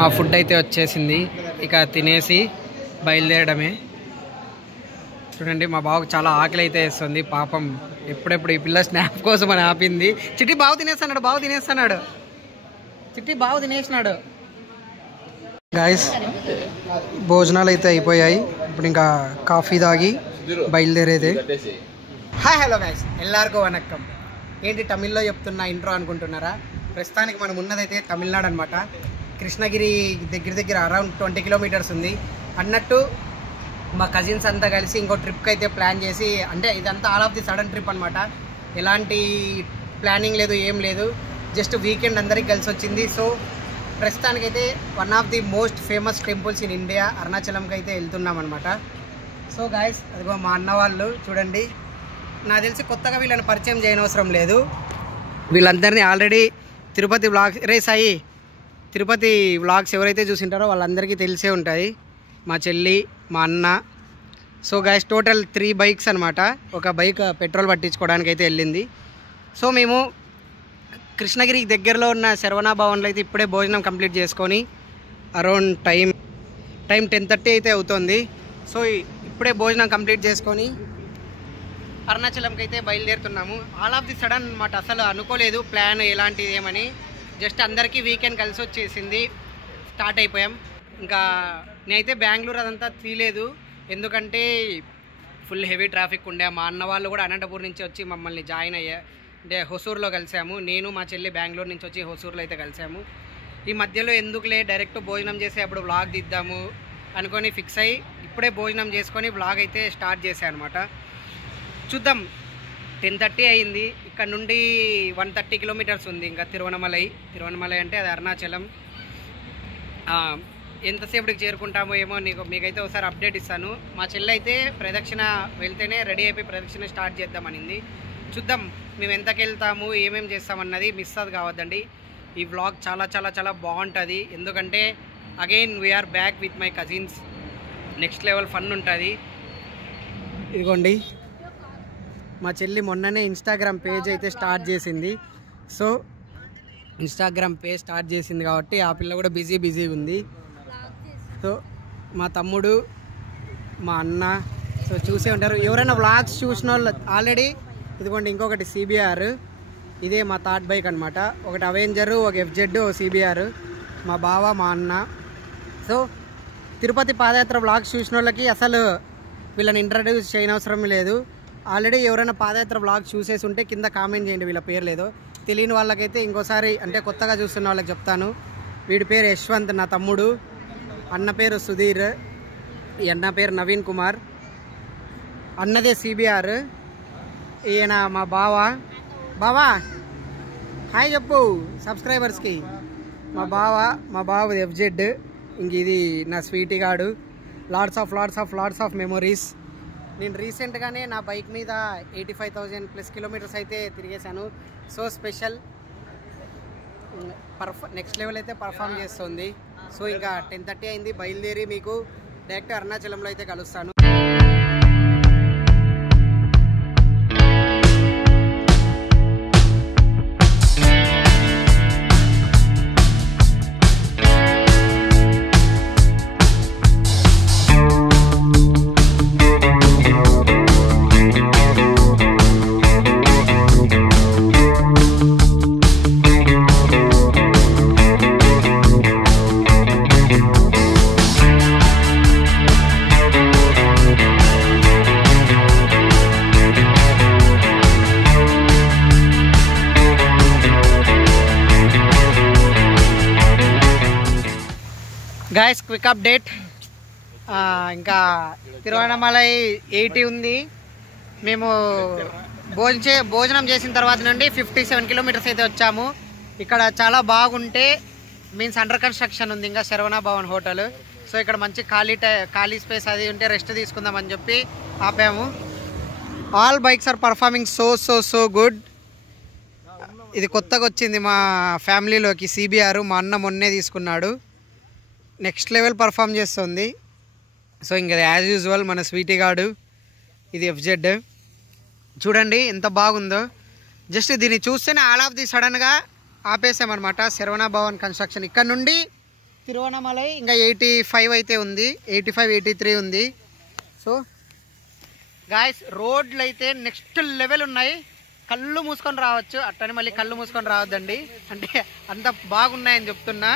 మా ఫుడ్ అయితే వచ్చేసింది, ఇక తినేసి బయలుదేరడమే. చూడండి మా బావకు చాలా ఆకలి అయితే వేస్తుంది పాపం. ఎప్పుడెప్పుడు ఈ పిల్ల స్నాప్ కోసం అని ఆపింది. చిట్టి బావు తినేస్తున్నాడు చిట్టి బావు తినేసినాడు. గాయస్ భోజనాలు అయితే అయిపోయాయి, ఇప్పుడు ఇంకా కాఫీ తాగి బయలుదేరేదే. హాయ్ హలో గాయస్, ఎల్లార్కో వనక్కం. ఏంటి తమిళ్లో చెప్తున్నా ఇంట్రో అనుకుంటున్నారా? ప్రస్తుతానికి మనం ఉన్నదైతే తమిళనాడు అనమాట. కృష్ణగిరి దగ్గర అరౌండ్ 20 కిలోమీటర్స్ ఉంది. అన్నట్టు మా కజిన్స్ అంతా కలిసి ఇంకో ట్రిప్కి అయితే ప్లాన్ చేసి, అంటే ఇదంతా all of the sudden trip అనమాట. ఎలాంటి ప్లానింగ్ లేదు, ఏం లేదు, జస్ట్ వీకెండ్ అందరికి కలిసి వచ్చింది. సో ప్రస్తుతానికైతే one of the most famous temples in India అరుణాచలంకి అయితే వెళ్తున్నాం అనమాట. సో గాయస్ అదిగో మా అన్న వాళ్ళు చూడండి. నాకు తెలిసి కొత్తగా వీళ్ళని పరిచయం చేయనవసరం లేదు, వీళ్ళందరినీ ఆల్రెడీ తిరుపతి వ్లాగ్స్ ఎవరైతే చూసింటారో వాళ్ళందరికీ తెలిసే ఉంటాయి. మా చెల్లి, మా అన్న. సో గైస్ టోటల్ 3 బైక్స్ అనమాట. ఒక బైక్ పెట్రోల్ పట్టించుకోవడానికి అయితే వెళ్ళింది. సో మేము కృష్ణగిరికి దగ్గరలో ఉన్న శరవణ భవన్లో అయితే ఇప్పుడే భోజనం కంప్లీట్ చేసుకొని అరౌండ్ టైం 10:30 అయితే అవుతుంది. సో ఇప్పుడే భోజనం కంప్లీట్ చేసుకొని అరుణాచలంకి అయితే బయలుదేరుతున్నాము. ఆల్ ఆఫ్ ది సడన్ అనమాట, అసలు అనుకోలేదు ప్లాన్ ఎలాంటిది ఏమని. జస్ట్ అందరికీ వీకెండ్ కలిసి వచ్చేసింది, స్టార్ట్ అయిపోయాం. ఇంకా నేనైతే బెంగళూరు అదంతా తీయలేదు, ఎందుకంటే ఫుల్ హెవీ ట్రాఫిక్ ఉండే. మా అన్న వాళ్ళు కూడా అనంతపూర్ నుంచి వచ్చి మమ్మల్ని జాయిన్ అంటే హొసూరులో కలిసాము. నేను మా చెల్లి బెంగళూరు నుంచి వచ్చి హొసూరులో అయితే కలిసాము. ఈ మధ్యలో ఎందుకులే డైరెక్ట్ భోజనం చేసి అప్పుడు వ్లాగ్ దిద్దాము అనుకొని ఫిక్స్ అయ్యి ఇప్పుడే భోజనం చేసుకొని వ్లాగ్ అయితే స్టార్ట్ చేశాను అనమాట. చూద్దాం, 10:30 అయింది. ఇక్కడ నుండి 130 కిలోమీటర్స్ ఉంది ఇంకా తిరువనమలై అంటే అది అరుణాచలం. ఎంతసేపటికి చేరుకుంటామో ఏమో మీకైతే ఒకసారి అప్డేట్ ఇస్తాను. మా చెల్లి అయితే ప్రదక్షిణ వెళ్తేనే రెడీ అయిపోయి ప్రదక్షిణ స్టార్ట్ చేద్దామనింది. చూద్దాం మేము ఎంతకు వెళ్తాము, ఏమేమి చేస్తామన్నది మిస్ అది కావద్దండి. ఈ వ్లాగ్ చాలా చాలా చాలా బాగుంటుంది, ఎందుకంటే again we are back with my cousins. Next level fun ఉంటుంది. ఇదిగోండి మా చెల్లి మొన్ననే ఇన్స్టాగ్రామ్ పేజ్ అయితే స్టార్ట్ చేసింది. సో ఇన్స్టాగ్రామ్ పేజ్ స్టార్ట్ చేసింది కాబట్టి ఆ పిల్ల కూడా బిజీ ఉంది. సో మా తమ్ముడు, మా అన్న, సో చూసే ఉంటారు ఎవరైనా వ్లాగ్స్ చూసిన వాళ్ళు ఆల్రెడీ. ఇదిగోండి ఇంకొకటి CBR, ఇదే మా థర్డ్ బైక్ అనమాట. ఒకటి అవెంజరు, ఒక FZ, ఒక CBR. మా బావ, మా అన్న. సో తిరుపతి పాదయాత్ర వ్లాగ్స్ చూసిన వాళ్ళకి అసలు వీళ్ళని ఇంట్రడ్యూస్ చేయనవసరం లేదు. ఆల్రెడీ ఎవరైనా పాదయాత్ర వ్లాగ్స్ చూసేసి ఉంటే కింద కామెంట్ చేయండి వీళ్ళ పేరు లేదో. తెలియని వాళ్ళకైతే ఇంకోసారి, అంటే కొత్తగా చూస్తున్న వాళ్ళకి చెప్తాను. వీడి పేరు యశ్వంత్, నా తమ్ముడు. అన్న పేరు సుధీర్, ఈ అన్న పేరు నవీన్ కుమార్. అన్నదే CBR, ఈయన మా బావా హాయ్ చెప్పు సబ్స్క్రైబర్స్కి. మా బావది FZ. ఇంక ఇది నా స్వీటీ గాడు. Lots of memories. నేను రీసెంట్గానే నా బైక్ మీద 85,000+ కిలోమీటర్స్ అయితే తిరిగేశాను. సో స్పెషల్, నెక్స్ట్ లెవెల్ అయితే పర్ఫామ్ చేస్తుంది. సో ఇంకా 10:30 అయింది, బయలుదేరి మీకు డైరెక్ట్ అరుణాచలంలో అయితే కలుస్తాను. గాయస్ క్విక్ అప్డేట్, ఇంకా తిరువణమలై 80 ఉంది. మేము భోజనం చేసిన తర్వాత నుండి 57 కిలోమీటర్స్ అయితే వచ్చాము. ఇక్కడ చాలా బాగుంటే మీన్స్ అండర్ కన్స్ట్రక్షన్ ఉంది ఇంకా శరవణ భవన్ హోటల్. సో ఇక్కడ మంచి ఖాళీ స్పేస్ అది ఉంటే రెస్ట్ తీసుకుందామని చెప్పి ఆపాము. All bikes are performing so good. ఇది కొత్తగా వచ్చింది మా ఫ్యామిలీలోకి CBR. మా అన్న మొన్నే తీసుకున్నాడు, నెక్స్ట్ లెవెల్ పర్ఫామ్ చేస్తుంది. సో ఇంకా యాజ్ యూజువల్ మన స్వీటీ గాడు, ఇది FZ. చూడండి ఎంత బాగుందో. జస్ట్ దీన్ని చూస్తేనే ఆల్ ఆఫ్ ది సడన్గా ఆపేసామన్నమాట. శరవణ భవన్ కన్స్ట్రక్షన్ ఇక్కడ నుండి తిరువణమలై ఇంకా 85 అయితే ఉంది, 85, 83 ఉంది. సో గాయస్ రోడ్లు అయితే నెక్స్ట్ లెవెల్ ఉన్నాయి. కళ్ళు మూసుకొని రావచ్చు, అట్టని మళ్ళీ కళ్ళు మూసుకొని రావద్దండి, అంటే అంత బాగున్నాయని చెప్తున్నా.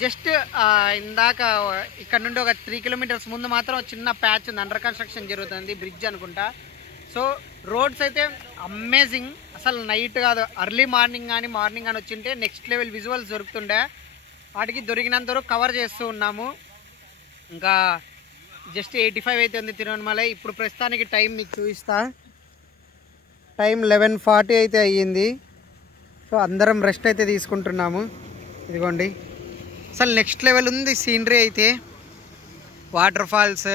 జస్ట్ ఇందాక ఇక్కడ నుండి ఒక 3 కిలోమీటర్స్ ముందు మాత్రం చిన్న ప్యాచ్ ఉంది, అండర్ కన్స్ట్రక్షన్ జరుగుతుంది, బ్రిడ్జ్ అనుకుంటా. సో రోడ్స్ అయితే అమేజింగ్, అసలు నైట్ కాదు అర్లీ మార్నింగ్ కానీ వచ్చింటే నెక్స్ట్ లెవెల్ విజువల్స్ దొరుకుతుండే. వాటికి దొరికినంత వరకు కవర్ చేస్తూ ఉన్నాము. ఇంకా జస్ట్ 85 అయితే ఉంది తిరువణమలై. ఇప్పుడు ప్రస్తుతానికి టైం మీకు చూపిస్తా. టైం 11:40 అయితే అయ్యింది. సో అందరం రెస్ట్ అయితే తీసుకుంటున్నాము. ఇదిగోండి అసలు నెక్స్ట్ లెవెల్ ఉంది సీనరీ అయితే, waterfalls,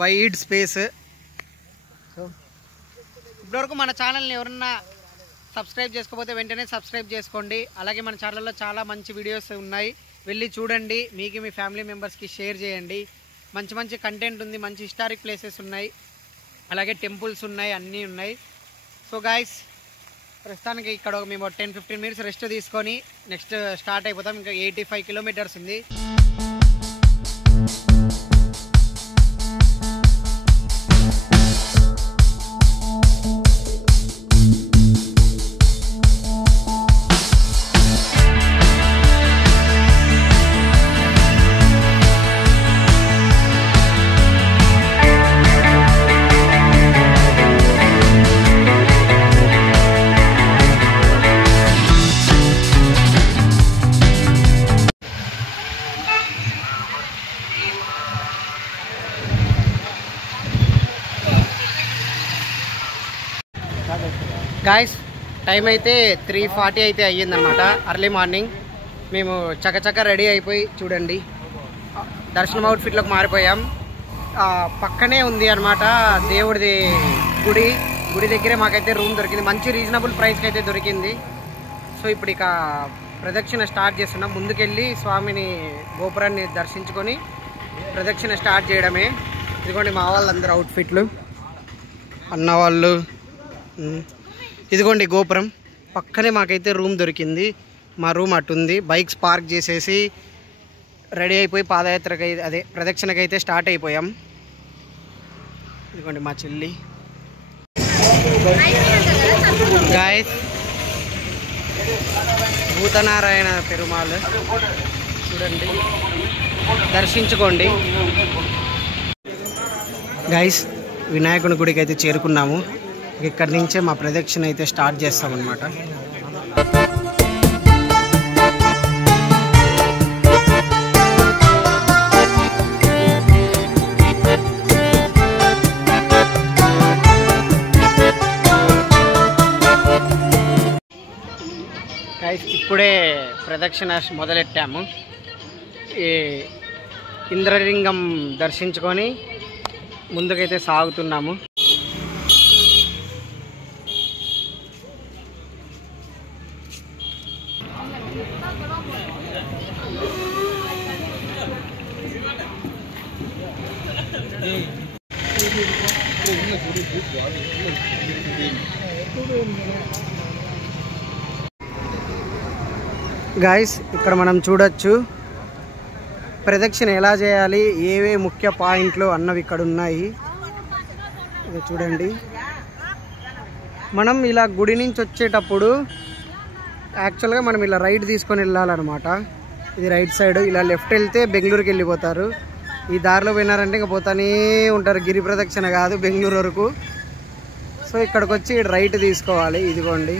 wide space. So ఇప్పటివరకు మన ఛానల్ని ఎవరన్నా సబ్స్క్రైబ్ చేసుకోకపోతే వెంటనే సబ్స్క్రైబ్ చేసుకోండి. అలాగే మన ఛానల్లో చాలా మంచి వీడియోస్ ఉన్నాయి, వెళ్ళి చూడండి. మీకు మీ ఫ్యామిలీ మెంబర్స్కి షేర్ చేయండి. మంచి మంచి కంటెంట్ ఉంది, మంచి హిస్టారిక్ ప్లేసెస్ ఉన్నాయి, అలాగే టెంపుల్స్ ఉన్నాయి, అన్నీ ఉన్నాయి. సో గాయస్ ప్రస్తుతానికి ఇక్కడ మేము 10-15 మినిట్స్ రెస్ట్ తీసుకొని నెక్స్ట్ స్టార్ట్ అయిపోతాం. ఇంకా 85 కిలోమీటర్స్ ఉంది. గాయస్ టైం అయితే 3:40 అయితే అయ్యిందనమాట, అర్లీ మార్నింగ్. మేము చకచక రెడీ అయిపోయి చూడండి దర్శనం అవుట్ఫిట్లోకి మారిపోయాం. పక్కనే ఉంది అనమాట దేవుడిది గుడి దగ్గరే మాకైతే రూమ్ దొరికింది, మంచి రీజనబుల్ ప్రైస్కి అయితే దొరికింది. సో ఇప్పుడు ఇక ప్రదక్షిణ స్టార్ట్ చేస్తున్నాం. ముందుకెళ్ళి స్వామిని గోపురాన్ని దర్శించుకొని ప్రదక్షిణ స్టార్ట్ చేయడమే. ఇదిగోండి మా వాళ్ళందరూ అవుట్ఫిట్లు, అన్నవాళ్ళు. ఇదిగోండి గోపురం పక్కనే మాకైతే రూమ్ దొరికింది. మా రూమ్ అటుంది. బైక్స్ పార్క్ చేసేసి రెడీ అయిపోయి పాదయాత్రకి అదే ప్రదక్షిణకైతే స్టార్ట్ అయిపోయాం. ఇదిగోండి మా చెల్లి. గాయస్ భూతనారాయణ పెరుమాళ్ చూడండి, దర్శించుకోండి. గాయస్ వినాయకుని గుడికి అయితే చేరుకున్నాము. ఇక్కడి నుంచే మా ప్రదక్షిణ అయితే స్టార్ట్ చేస్తామన్నమాట. ఇప్పుడే ప్రదక్షిణ మొదలెట్టాము. ఈ ఇంద్రలింగం దర్శించుకొని ముందుకైతే సాగుతున్నాము. గాయస్ ఇక్కడ మనం చూడొచ్చు ప్రదక్షిణ ఎలా చేయాలి, ఏవే ముఖ్య పాయింట్లు అన్నవి ఇక్కడ ఉన్నాయి. ఇది చూడండి. మనం ఇలా గుడి నుంచి వచ్చేటప్పుడు యాక్చువల్గా మనం ఇలా రైట్ తీసుకొని వెళ్ళాలన్నమాట. ఇది రైట్ సైడ్. ఇలా లెఫ్ట్ వెళ్తే బెంగళూరుకి వెళ్ళిపోతారు. ఈ దారిలో పోయినారంటే ఇంకా పోతానే ఉంటారు. గిరి ప్రదక్షిణ కాదు, బెంగళూరు వరకు. సో ఇక్కడికి వచ్చి రైట్ తీసుకోవాలి. ఇదిగోండి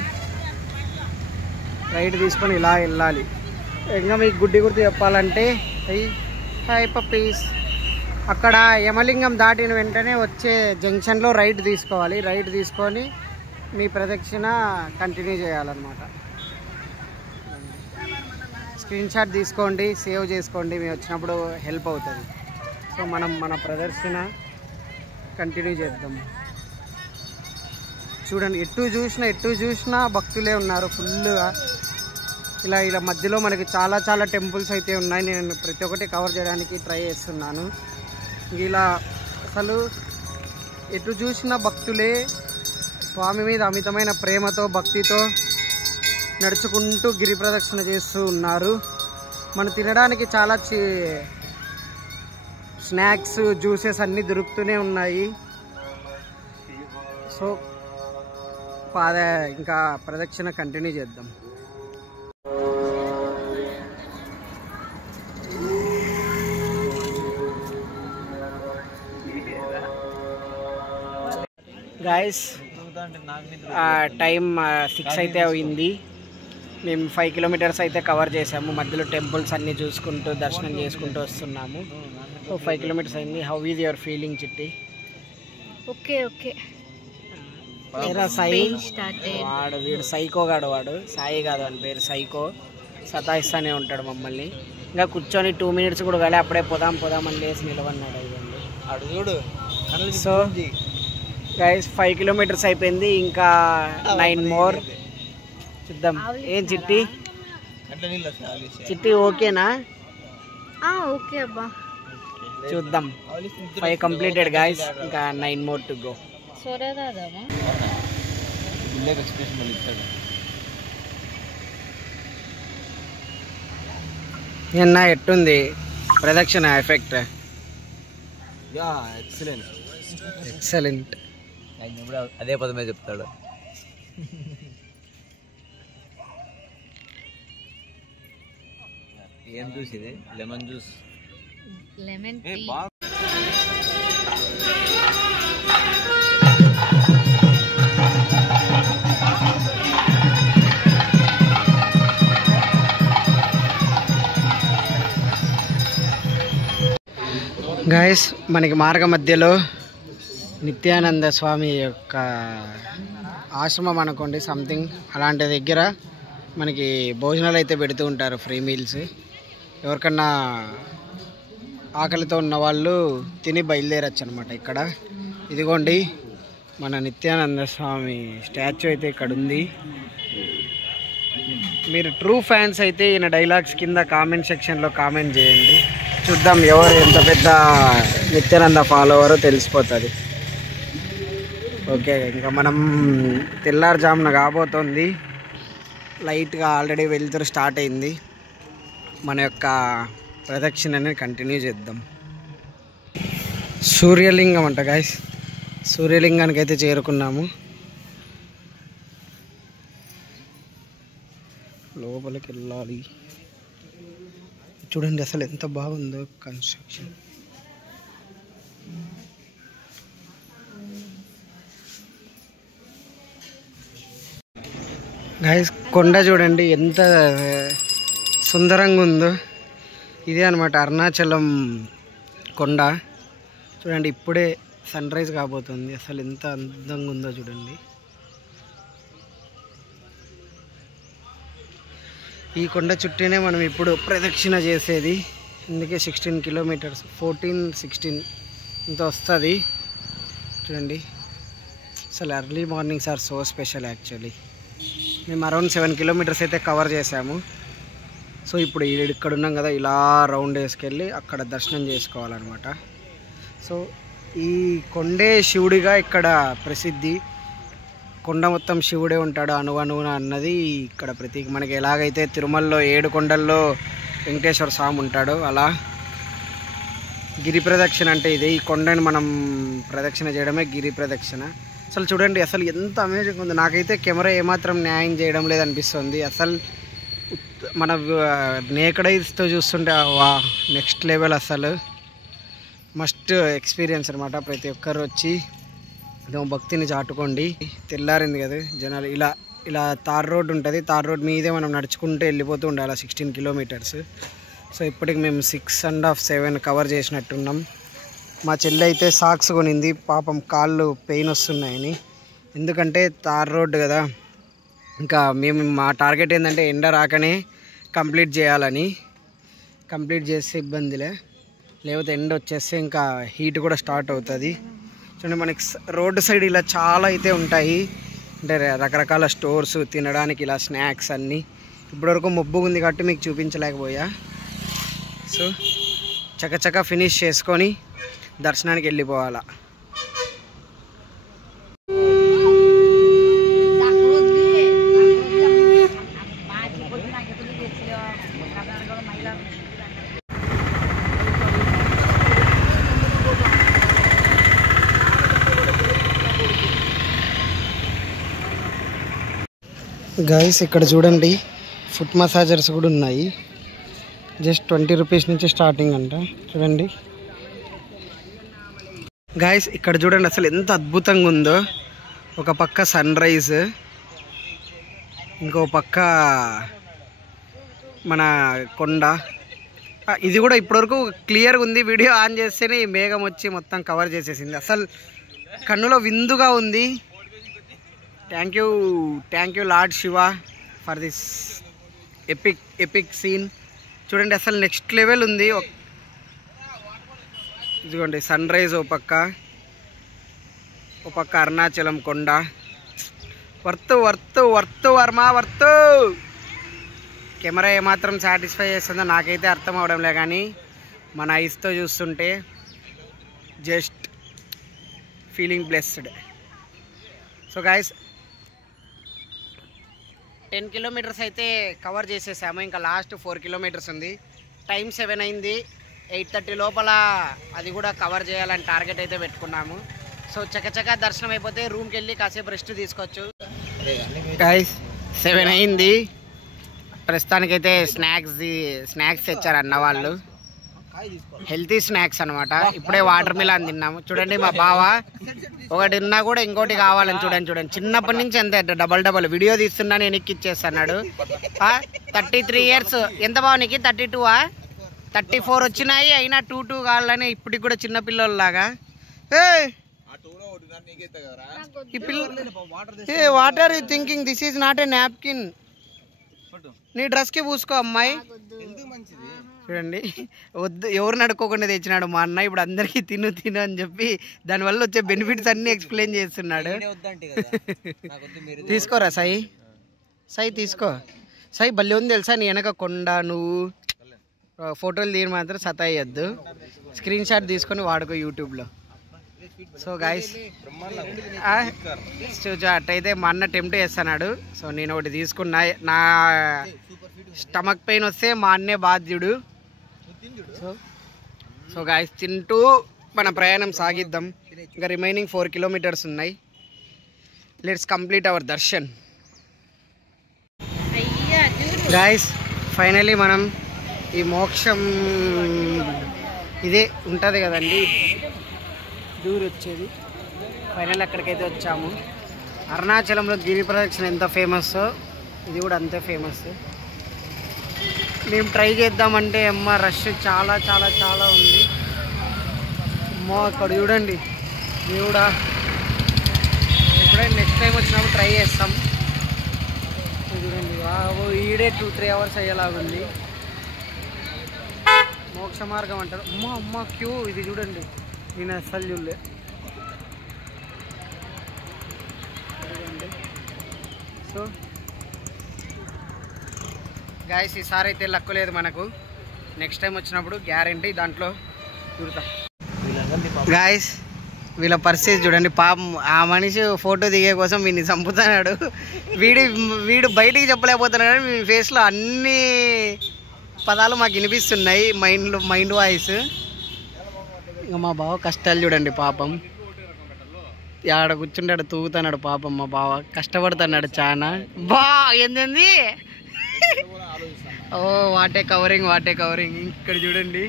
రైట్ తీసుకొని ఇలా వెళ్ళాలి. ఇంకా మీకు గుడ్డి గుర్తు చెప్పాలంటే హాయ్ పప్పీస్, అక్కడ యమలింగం దాటిన వెంటనే వచ్చే జంక్షన్లో రైట్ తీసుకోవాలి. రైట్ తీసుకొని మీ ప్రదక్షిణ కంటిన్యూ చేయాలన్నమాట. స్క్రీన్ షాట్ తీసుకోండి, సేవ్ చేసుకోండి, మేము వచ్చినప్పుడు హెల్ప్ అవుతుంది. సో మనం మన ప్రదర్శన కంటిన్యూ చేద్దాం. చూడండి ఎటు చూసినా భక్తులే ఉన్నారు ఫుల్గా. ఇలా మధ్యలో మనకి చాలా టెంపుల్స్ అయితే ఉన్నాయి. నేను ప్రతి ఒక్కటి కవర్ చేయడానికి ట్రై చేస్తున్నాను. ఇలా అసలు ఎటు చూసినా భక్తులే స్వామి మీద అమితమైన ప్రేమతో భక్తితో నడుచుకుంటూ గిరి ప్రదక్షిణ చేస్తూ ఉన్నారు. మనం తినడానికి చాలా స్నాక్స్ జ్యూసెస్ అన్నీ దొరుకుతూనే ఉన్నాయి. సో ఇంకా ప్రదక్షిణ కంటిన్యూ చేద్దాం. గాయస్ టైం 6 అయితే అయింది. మేము 5 కిలోమీటర్స్ అయితే కవర్ చేసాము. మధ్యలో టెంపుల్స్ అన్నీ చూసుకుంటూ దర్శనం చేసుకుంటూ వస్తున్నాము. సో 5 కిలోమీటర్స్ అయింది. హౌ ఈజ్ యువర్ ఫీలింగ్ చిట్టి? Okay okay. వాడు వీడు సైకో గాడు, వాడు సాయి కాదు అని పేరు, సైకో. సతాయిస్తానే ఉంటాడు మమ్మల్ని. ఇంకా కూర్చొని 2 మినిట్స్ కూడా కాలే, అప్పుడే పోదాం అని లేసి నిలబడినాడు. ఇవ్వండి. సో గైస్ 5 కిలోమీటర్స్ అయిపోయింది, ఇంకా 9 మోర్. చూద్దాం. ఏం చిట్టి ఓకేనా? ఓకే అబ్బా, చూద్దాం. 5 కంప్లీటెడ్ గైస్, ఇంకా 9 మోర్ టు గో. ఏనా ఎట్టుంది ప్రదక్షిణ ఎఫెక్ట్? ఎక్సలెంట్. అదే పదమే చెప్తాడు. ఏం జ్యూస్ ఇది? Lemon juice. Lemon tea. Guys మనకి మార్గ మధ్యలో నిత్యానంద స్వామి యొక్క ఆశ్రమం అనుకోండి, సంథింగ్ అలాంటి దగ్గర మనకి భోజనాలు అయితే పెడుతూ ఉంటారు, ఫ్రీ మీల్స్. ఎవరికన్నా ఆకలితో ఉన్న వాళ్ళు తిని బయలుదేరచ్చు అనమాట. ఇక్కడ ఇదిగోండి మన నిత్యానంద స్వామి స్టాచ్యూ అయితే ఇక్కడ ఉంది. మీరు ట్రూ ఫ్యాన్స్ అయితే ఈయన డైలాగ్స్ కింద కామెంట్ సెక్షన్లో కామెంట్ చేయండి. చూద్దాం ఎవరు ఎంత పెద్ద నిత్యానంద ఫాలోవరో తెలిసిపోతుంది. ఓకే, ఇంకా మనం తెల్లారుజామున కాబోతోంది. లైట్గా ఆల్రెడీ వెళ్తురు స్టార్ట్ అయింది. మన యొక్క ప్రదక్షిణని కంటిన్యూ చేద్దాం. సూర్యలింగం అంట గాయస్, సూర్యలింగానికి అయితే చేరుకున్నాము. లోపలికి వెళ్ళాలి. చూడండి అసలు ఎంత బాగుందో కన్స్ట్రక్షన్. గైస్ కొండ చూడండి ఎంత సుందరంగా ఉందో. ఇదే అనమాట అరుణాచలం కొండ. చూడండి ఇప్పుడే సన్ రైజ్ కాబోతుంది. అసలు ఎంత అందంగా ఉందో చూడండి. ఈ కొండ చుట్టూనే మనం ఇప్పుడు ప్రదక్షిణ చేసేది. అందుకే 16 కిలోమీటర్స్, 14, 16 ఇంత వస్తుంది. చూడండి అసలు early mornings are so special actually. మేము అరౌండ్ 7 కిలోమీటర్స్ అయితే కవర్ చేసాము. సో ఇప్పుడు ఇక్కడ ఉన్నాం కదా, ఇలా రౌండ్ వేసుకెళ్ళి అక్కడ దర్శనం చేసుకోవాలన్నమాట. సో ఈ కొండే శివుడిగా ఇక్కడ ప్రసిద్ధి. కొండ మొత్తం శివుడే ఉంటాడు అణువణువున అన్నది ఇక్కడ ప్రతీక. మనకి ఎలాగైతే తిరుమలలో 7 కొండల్లో వెంకటేశ్వర స్వామి ఉంటాడో అలా గిరి ప్రదక్షిణ అంటే ఇది. ఈ కొండని మనం ప్రదక్షిణ చేయడమే గిరి ప్రదక్షిణ. అసలు చూడండి అసలు ఎంత అమేజింగ్ ఉంది. నాకైతే కెమెరా ఏమాత్రం న్యాయం చేయడం లేదనిపిస్తుంది. అసలు మన నేకెడ్ ఐస్తో చూస్తుంటే వా నెక్స్ట్ లెవెల్. అసలు మస్ట్ ఎక్స్పీరియన్స్ అనమాట. ప్రతి ఒక్కరు వచ్చి భక్తిని చాటుకోండి. తెల్లారింది కదా, జనాలు ఇలా తార్ రోడ్ ఉంటుంది. తార్ రోడ్ మీదే మనం నడుచుకుంటూ వెళ్ళిపోతూ ఉండాలి 16 కిలోమీటర్స్. సో ఇప్పటికి మేము 6.5, 7 కవర్ చేసినట్టున్నాం. మా చెల్లి అయితే సాక్స్ కొనింది, పాపం కాళ్ళు పెయిన్ వస్తున్నాయని. ఎందుకంటే తార్ రోడ్డు కదా. ఇంకా మా టార్గెట్ ఏంటంటే ఎండ రాకనే కంప్లీట్ చేయాలని. కంప్లీట్ చేస్తే ఇబ్బందిలే, లేకపోతే ఎండ వచ్చేస్తే ఇంకా హీట్ కూడా స్టార్ట్ అవుతుంది. చూడండి మనకి రోడ్డు సైడ్ ఇలా చాలా అయితే ఉంటాయి, అంటే రకరకాల స్టోర్స్, తినడానికి ఇలా స్నాక్స్ అన్నీ. ఇప్పటివరకు మబ్బు ఉంది కాబట్టి మీకు చూపించలేకపోయా. సో చకచక ఫినిష్ చేసుకొని దర్శనానికి వెళ్ళిపోవాలా. గాయస్ ఇక్కడ చూడండి ఫుట్ మసాజర్స్ కూడా ఉన్నాయి. జస్ట్ 20 రూపీస్ నుంచి స్టార్టింగ్ అంట. చూడండి గాయస్ ఇక్కడ చూడండి అసలు ఎంత అద్భుతంగా ఉందో. ఒక పక్క సన్ రైజ్, ఇంకో పక్క మన కొండ. ఇది కూడా ఇప్పటివరకు క్లియర్గా ఉంది. వీడియో ఆన్ చేస్తేనే ఈ మేఘం వచ్చి మొత్తం కవర్ చేసేసింది. అసలు కన్నులో విందుగా ఉంది. Thank you lord Shiva for this epic scene. చూడండి అసలు నెక్స్ట్ లెవెల్ ఉంది. ఇదిగోండి సన్ రైజ్ ఓ పక్క అరుణాచలం కొండ. వర్త్ కెమెరా ఏమాత్రం సాటిస్ఫై చేస్తుందో నాకైతే అర్థం అవడంలే, కానీ మన ఐస్తో చూస్తుంటే just feeling blessed. So guys 10 kilometres అయితే కవర్ చేసేసాము. ఇంకా లాస్ట్ 4 కిలోమీటర్స్ ఉంది. టైం 7 అయింది. 8:30 లోపల అది కూడా కవర్ చేయాలని టార్గెట్ అయితే పెట్టుకున్నాము. సో చకచకా దర్శనం అయిపోతే రూమ్కి వెళ్ళి కాసేపు రెస్ట్ తీసుకోవచ్చు. గాయస్ 7 అయింది. ప్రస్తుతానికైతే స్నాక్స్ తెచ్చారు అన్న వాళ్ళు. హెల్తీ స్నాక్స్ అనమాట. ఇప్పుడే వాటర్ మిలాన్ తిన్నాము. చూడండి మా బావ ఒకటి తిన్నా కూడా ఇంకోటి కావాలని చూడండి. చిన్నప్పటి నుంచి అంతే డబల్ వీడియో తీస్తున్నా నేను ఎక్కిచ్చేస్తున్నాడు. 33 ఇయర్స్. ఎంత బావ నీకు? 32 34 వచ్చినాయి. అయినా 2 కావాలని ఇప్పటికి కూడా చిన్నపిల్లలాగా. What are you thinking? This is not a napkin. నీ డ్రెస్కి పూసుకో అమ్మాయి. చూడండి వద్దు, ఎవరు నడుకోకుండా తెచ్చినాడు మా అన్న. ఇప్పుడు అందరికీ తిను అని చెప్పి దానివల్ల వచ్చే బెనిఫిట్స్ అన్నీ ఎక్స్ప్లెయిన్ చేస్తున్నాడు. తీసుకోరా సాయి తీసుకో. సాయి భలే ఉంది తెలుసా నీ వెనక కొండ. నువ్వు ఫోటోలు తీయడం మాత్రం సతాయద్దు. స్క్రీన్ షాట్ తీసుకొని వాడుకో యూట్యూబ్లో. సో గాయస్ అట్టయితే మా అన్న టెంప్ట్ చేస్తున్నాడు. సో నేను ఒకటి తీసుకున్నా. నా స్టమక్ పెయిన్ వస్తే మా అన్నే బాధ్యుడు. సో గాయస్ తింటూ మన ప్రయాణం సాగిద్దాం. ఇంకా రిమైనింగ్ 4 కిలోమీటర్స్ ఉన్నాయి. Let's complete hour Darshan. Guys finally మనం ఈ మోక్షం ఇదే ఉంటుంది కదండి దూరం వచ్చేది. ఫైనల్ అక్కడికైతే వచ్చాము. అరుణాచలంలో గిరి ప్రదక్షిణ ఎంత ఫేమస్సో ఇది కూడా అంతే ఫేమస్. మేము ట్రై చేద్దామంటే అమ్మ రష్ చాలా చాలా చాలా ఉంది. అమ్మో అక్కడ చూడండి దేవుడా. ఎప్పుడైనా నెక్స్ట్ టైం వచ్చినప్పుడు ట్రై చేస్తాం. చూడండి ఈడే 2-3 అవర్స్ అయ్యేలాగుంది. మోక్ష మార్గం అంటారు. అమ్మ క్యూ ఇది చూడండి. నేను అస్సలు చూడలే. సో గాయస్ ఈసారి అయితే లక్కలేదు మనకు. నెక్స్ట్ టైం వచ్చినప్పుడు గ్యారంటీ దాంట్లో చూడతా. గాయస్ వీళ్ళ పరిస్థితి చూడండి. పాపం ఆ మనిషి ఫోటో దిగే కోసం వీడిని చంపుతున్నాడు. వీడు బయటికి చెప్పలేకపోతున్నాడు. మీ ఫేస్లో అన్ని పదాలు మాకు వినిపిస్తున్నాయి మైండ్ వాయిస్. ఇంకా మా బావ కష్టాలు చూడండి పాపం. ఆడ కూర్చుంటాడు తూగుతున్నాడు పాపం. మా బావ కష్టపడుతున్నాడు చాలా. ఏంది ఓ వాటే కవరింగ్. ఇక్కడ చూడండి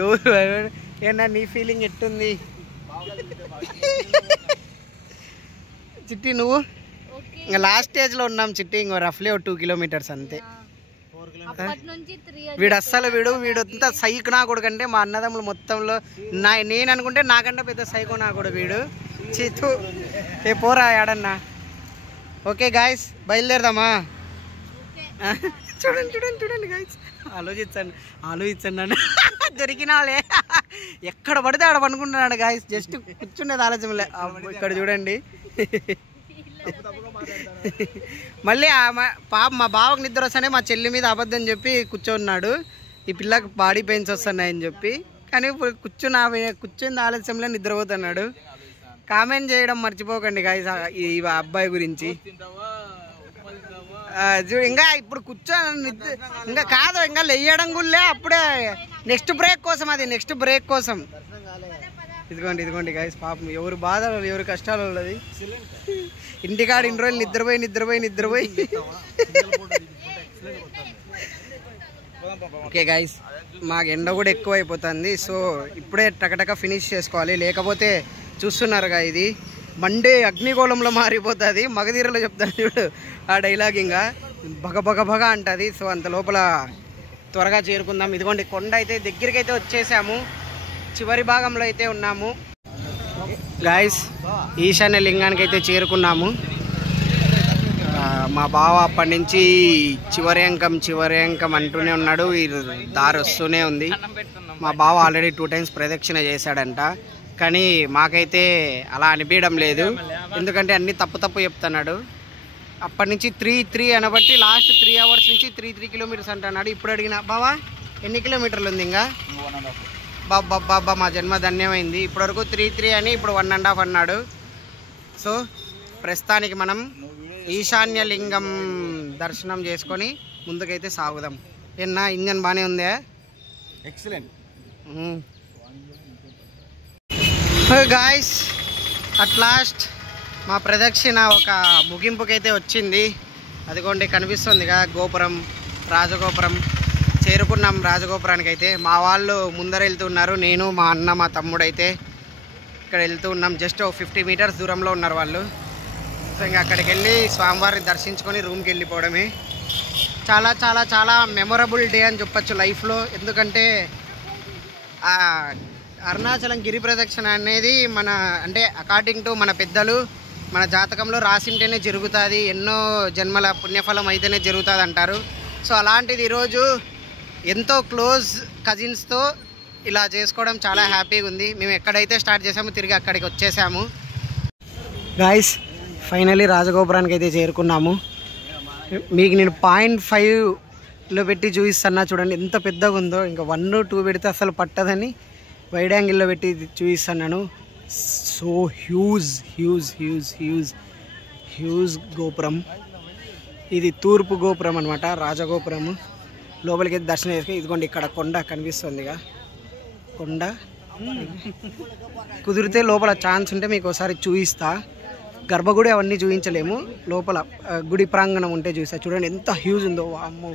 ఎవరు ఏనా నీ ఫీలింగ్ ఎట్టుంది చిట్టి? నువ్వు ఇంకా లాస్ట్ స్టేజ్లో ఉన్నాం చిట్టి. ఇంకో రఫ్లీ 2 కిలోమీటర్స్ అంతే. వీడంతా సైకు నా కొడుకు. అంటే మా అన్నదమ్ములు మొత్తంలో నేను అనుకుంటే నాకంటే పెద్ద సైకో నా కూడా వీడు. చీతు ఏ పోరా ఆడన్నా. Okay guys బయలుదేరదామా? చూడండి గాయస్ ఆలోచించండి దొరికినాలే. ఎక్కడ పడితే ఆడ పనుకుంటున్నాడు గాయస్. జస్ట్ కూర్చునేది ఆలోచనలే. ఇక్కడ చూడండి మళ్ళీ పాప మా బావకు నిద్ర వస్తానే మా చెల్లి మీద అబద్ధం చెప్పి కూర్చోన్నాడు. ఈ పిల్లకి బాడీ పెయిన్స్ వస్తున్నాయని చెప్పి. కానీ కూర్చుని ఆలస్యంలో నిద్రపోతున్నాడు. కామెంట్ చేయడం మర్చిపోకండి గాయస్ ఈ అబ్బాయి గురించి. ఇంకా ఇప్పుడు కూర్చొని ఇంకా కాదు, ఇంకా లేయడం కూడా అప్పుడే నెక్స్ట్ బ్రేక్ కోసం. ఇదిగోండి ఇదిగోండి గైస్, పాపం ఎవరు బాధ ఎవరు కష్టాలు ఉన్నది. ఇంటికాడ ఇన్ని రోజులు నిద్రపోయి ఓకే గైస్, మాకు ఎండ కూడా ఎక్కువ అయిపోతుంది. సో ఇప్పుడే టకటక ఫినిష్ చేసుకోవాలి, లేకపోతే చూస్తున్నారుగా ఇది మండే అగ్నిగోళంలో మారిపోతుంది. మగధీరలో చెప్తాను చూడు ఆ డైలాగ్, ఇంకా బగ అంటుంది. సో అంత లోపల త్వరగా చేరుకుందాం. ఇదిగోండి కొండ అయితే దగ్గరికి అయితే వచ్చేసాము, చివరి భాగంలో అయితే ఉన్నాము గాయస్. ఈశాన్య లింగానికి అయితే చేరుకున్నాము. మా బావ అప్పటి నుంచి చివరి అంకం అంటూనే ఉన్నాడు, ఈ దారి వస్తూనే ఉంది. మా బావ ఆల్రెడీ 2 times ప్రదక్షిణ చేశాడంట, కానీ మాకైతే అలా అనిపించడం లేదు, ఎందుకంటే అన్ని తప్పు చెప్తున్నాడు. అప్పటి నుంచి 3 అనబట్టి లాస్ట్ 3 hours నుంచి 3 kilometers అంటున్నాడు. ఇప్పుడు అడిగిన బావా ఎన్ని కిలోమీటర్లు ఉంది ఇంకా? బాబా మా జన్మ ధన్యమైంది. ఇప్పటివరకు 3 అని, ఇప్పుడు 1.5 అన్నాడు. సో ప్రస్తుతానికి మనం ఈశాన్య లింగం దర్శనం చేసుకొని ముందుకైతే సాగుదాం. ఏనా ఇంజన్ బాగానే ఉందా? ఎక్సలెంట్. గాయస్ అట్ లాస్ట్ మా ప్రదక్షిణ ఒక ముగింపుకైతే వచ్చింది. అదిగోండి కనిపిస్తుందిగా గోపురం, రాజగోపురం. చేరుకున్నాం రాజగోపురానికి అయితే. మా వాళ్ళు ముందర వెళ్తున్నారు, నేను మా అన్న మా తమ్ముడు అయితే ఇక్కడ వెళ్తూ ఉన్నాం. జస్ట్ 50 meters దూరంలో ఉన్నారు వాళ్ళు. సో ఇంకా అక్కడికి వెళ్ళి స్వామివారిని దర్శించుకొని రూమ్కి వెళ్ళిపోవడమే. చాలా చాలా చాలా మెమొరబుల్ డే అని చెప్పచ్చు లైఫ్లో, ఎందుకంటే అరుణాచలం గిరి ప్రదక్షిణ అనేది మన అంటే అకార్డింగ్ టు మన పెద్దలు మన జాతకంలో రాసింటేనే జరుగుతుంది, ఎన్నో జన్మల పుణ్యఫలం అయితేనే జరుగుతుంది అంటారు. సో అలాంటిది ఈరోజు ఎంతో క్లోజ్ కజిన్స్తో ఇలా చేసుకోవడం చాలా హ్యాపీగా ఉంది. మేము ఎక్కడైతే స్టార్ట్ చేసామో తిరిగి అక్కడికి వచ్చేసాము. గాయస్ ఫైనలీ రాజగోపురానికి అయితే చేరుకున్నాము. మీకు నేను 0.5లో పెట్టి చూపిస్తున్నా చూడండి ఎంత పెద్దగా ఉందో. ఇంకా 1, 2 పెడితే అసలు పట్టదని వైడ్ యాంగిల్లో పెట్టి చూపిస్తున్నాను. సో హ్యూజ్ గోపురం. ఇది తూర్పు గోపురం అనమాట, రాజగోపురము. లోపలికి దర్శనం చేసుకుని ఇదిగోండి ఇక్కడ కొండ కనిపిస్తుందిగా, కొండ. కుదిరితే లోపల ఛాన్స్ ఉంటే మీకు ఒకసారి చూపిస్తా. గర్భగుడి అవన్నీ చూపించలేము, లోపల గుడి ప్రాంగణం ఉంటే చూస్తా. చూడండి ఎంత హ్యూజ్ ఉందో, అమ్మో.